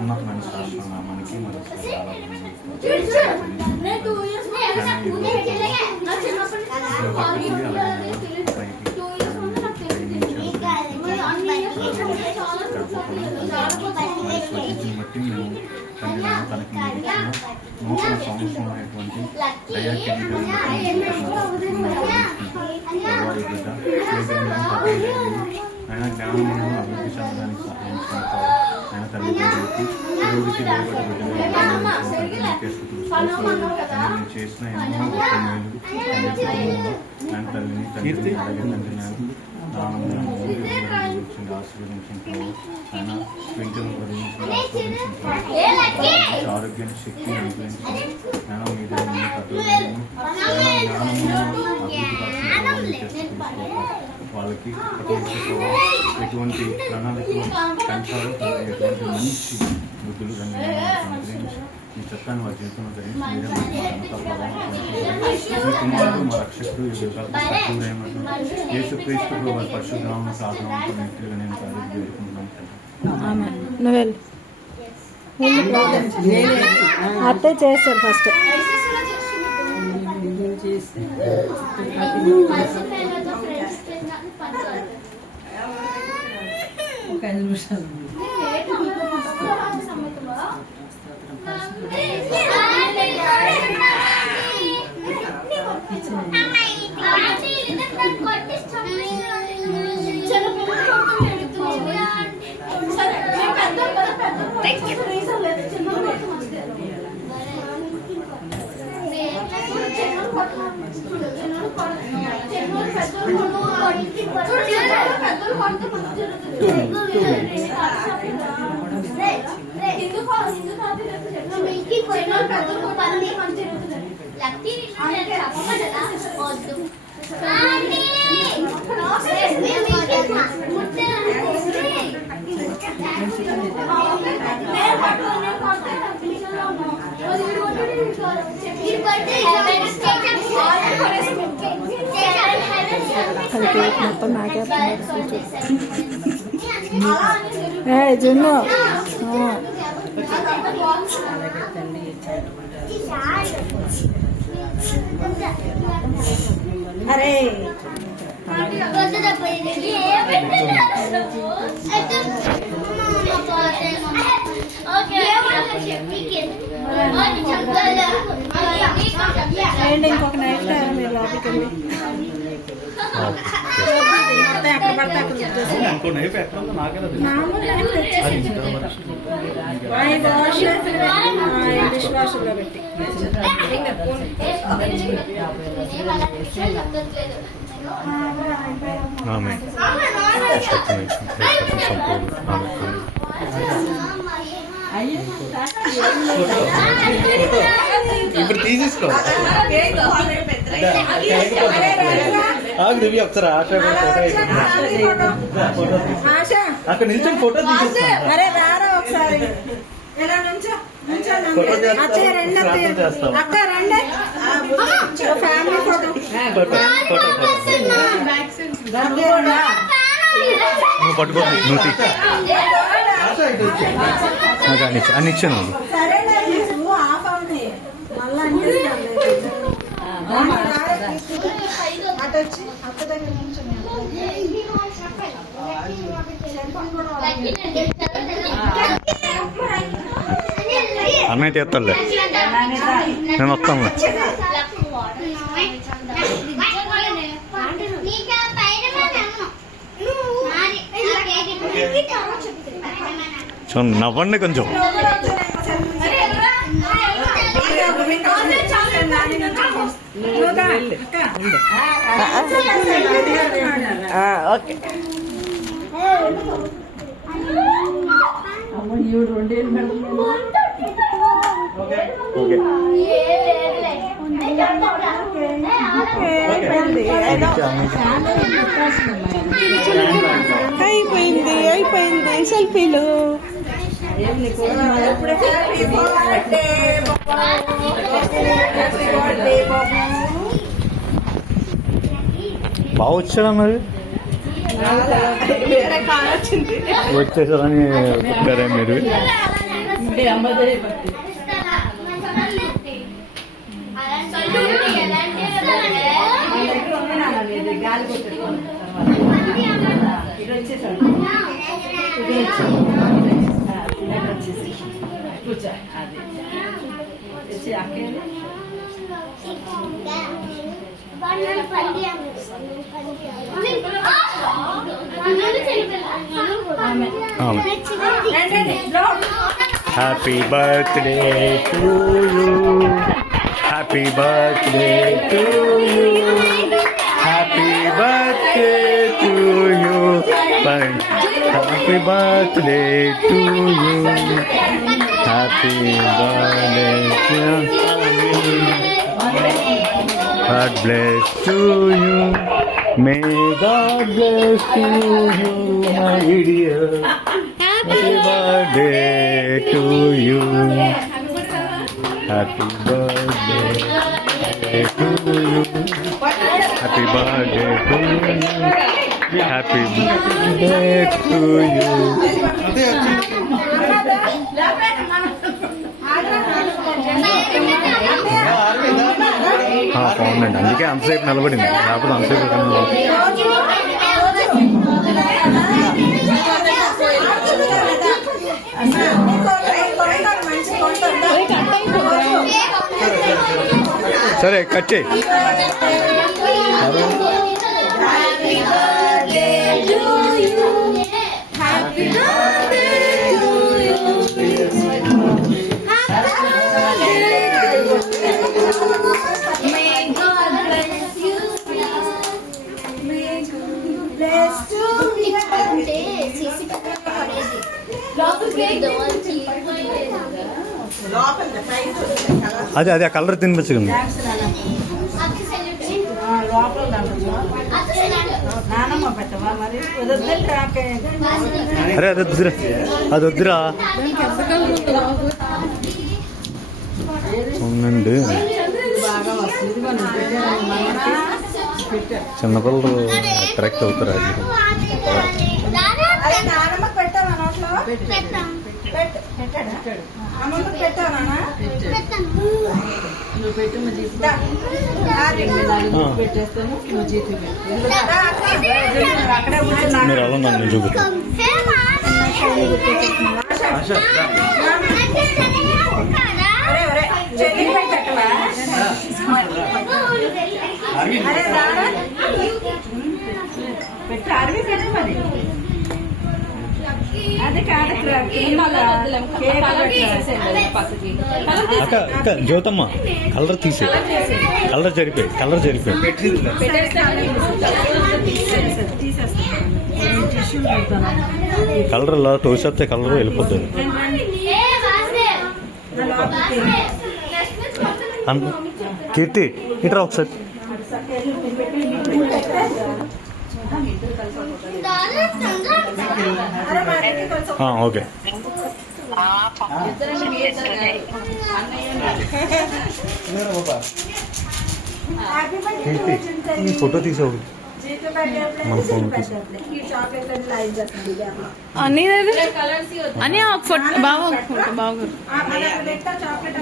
ఉన్నతమైన శాస్త్రనామానికి మరి బట్టి మేము తండ్రి తనకి నూతన సంవత్సరమైనటువంటి ఆయన జ్ఞానమును అభివృద్ధి చెందడానికి సహాయించుకుంటారు. ఆయన తల్లిదండ్రులకి దేవుడికి నేను చేసిన ఎన్నో గొప్ప మేలు ఆయన తల్లిని తండ్రి అలాగే తండ్రి ఆశీర్వదించుంటారు. ఆయన వెంటనే ఆశీర్వదించుంటారు. ఆరోగ్యాన్ని శక్తి అనుగ్రహించి ఆయన మీద వాళ్ళకి ఎటువంటి ప్రణాళికలు పెంచాలో ఎటువంటి మంచి బుద్ధులు అనుగ్రహించి ఈ చట్టాన్ని వారి జీవితంలో ధరించి మీరే ఈ కుమారుడు మా రక్షకుడు ఈ సత్యుడైనటువంటి యేసుక్రీస్తు వారి పరిశుద్ధమైన ప్రార్థన వ్యక్తులుగా నేను వేడుకుంటున్నాను. అత్తే చేస్తారు ఫస్ట్ ఒక 5 నిమిషాలు మొత్తం నాకే జున్ను అరే ఇంకొక నైట్ మీరు లోపలికి వెళ్ళి ఎక్కడ పడితే అక్కడ ఇంగ్లీష్ భాషలో పెట్టి ఇప్పుడు తీసేసుకో దివ్య ఒకసారి ఆశ అక్కడ నిల్చొని ఫోటో తీసేస్తాం. అక్క రండి ఫ్యామిలీ ఫోటో నువ్వు పట్టుకో నువ్వు అన్ని ఇచ్చాను. అన్నయ్య చేస్తాలే నేను వస్తాను. నవ్వండి కొంచెం. ఓకే అయిపోయింది సెల్ఫీలు. బాగా వచ్చాడా మరి వేరే కార్ వచ్చింది. వచ్చేసారని చెప్పారా మీరు? అంబదే పట్టి గాలి కొట్టుకోండి ఇది వచ్చేసాడు ఇది వచ్చేసి కూర్చో అది వచ్చి అక్కడ happy birthday to you, happy birthday to you, happy birthday to you, happy birthday to you, happy birthday to you. God bless to you. May God bless to you, my dear. Happy birthday to you. Happy birthday to you. Happy birthday to you. Happy birthday to you. బాగుందండి, అందుకే అంతసేపు నిలబడింది, లేకపోతే అంతసేపు సరే cut చేయి. అదే అదే ఆ కలర్ తినిపించగండి. నానమ్మ పెట్టవా మరి అరే అది వద్దురా, అది వద్దురా. అవునండి, చిన్నపిల్లలు కరెక్ట్ అవుతారు. నానమ్మకి పెట్టావా నోట్లో? అమ్మమ్మకి పెట్టావా? నువ్వు పెట్టు మా జీపు పెట్టేస్తాను, నువ్వు జీపు అక్కడే కూర్చున్నా. మీరు అలా నన్ను చూపిస్తాను. చెల్లికి పెట్టవా? అరే రారా పెట్టు, అరవి పెట్టు మరి. అది కాదు అక్క అక్క జ్యోతమ్మ కలర్ తీసే, కలర్ జరిపోయి, కలర్ జరిపోయి. కలర్ ఇలా తోసేస్తే కలర్ వెళ్ళిపోతుంది. కీర్తి ఇట్రా ఒకసారి. ఓకే కీర్తి ఈ ఫోటో తీసావు మన ఫోన్ తీసి అని ఒక ఫోటో బాగా చాక్లెట్